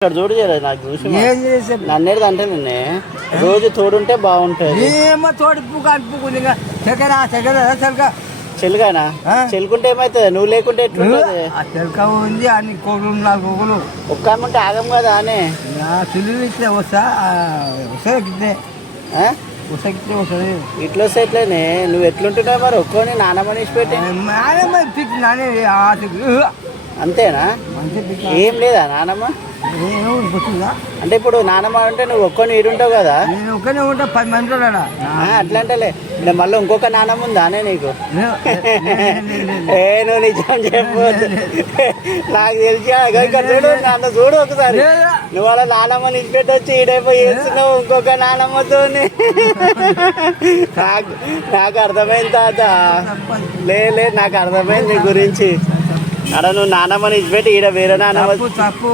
ఇక్కడ చూడు నాకు చూసి ఏం చేసే నన్నేది అంటే నిన్నే రోజు తోడుంటే బాగుంటుంది. ఏమో తోడుపు కలుపుకుంది ఇంకా చెక్కరా చెక్క చెలుగానా చెలుకుంటే ఏమైతుంది? నువ్వు లేకుంటే ఎట్లుంటుంది? చెలక ఉంది అన్ని కోళ్ళు 4 కోళ్ళు ఒక్క అమ్మంటే ఆగం కదా అనే చిల్లు ఇట్లా వస్తా వస్తుంది వస్తే వస్తుంది ఇట్లా వస్తే ఎట్లనే నువ్వు ఎట్లుంటున్నావు మరి? ఒక్కొని నానమ్మని పెట్టి నానే అంతేనా? ఏం లేదా నానమ్మ అంటే ఇప్పుడు నానమ్మ అంటే నువ్వు ఒక్కొని ఈడుంటావు కదా? నేను ఒక్కనే ఉంటా 10 మంది అట్లా అంటలే మళ్ళీ ఇంకొక నానమ్మ ఉందా అనే నీకు? ఏ నువ్వు నిజం చెప్పు, నాకు తెలిసి అంత చూడు ఒకసారి. నువ్వు వాళ్ళ నానమ్మ నిలిపెట్టి వచ్చి ఈడైపోయి వేస్తున్నావు ఇంకొక నానమ్మతో. నాకు అర్థమైంది తాత, లేదు నాకు అర్థమైంది నీ గురించి. అక్కడ నువ్వు నానమ్మని ఇచ్చిపెట్టి ఈడ వేరే నానమ్మ తప్పు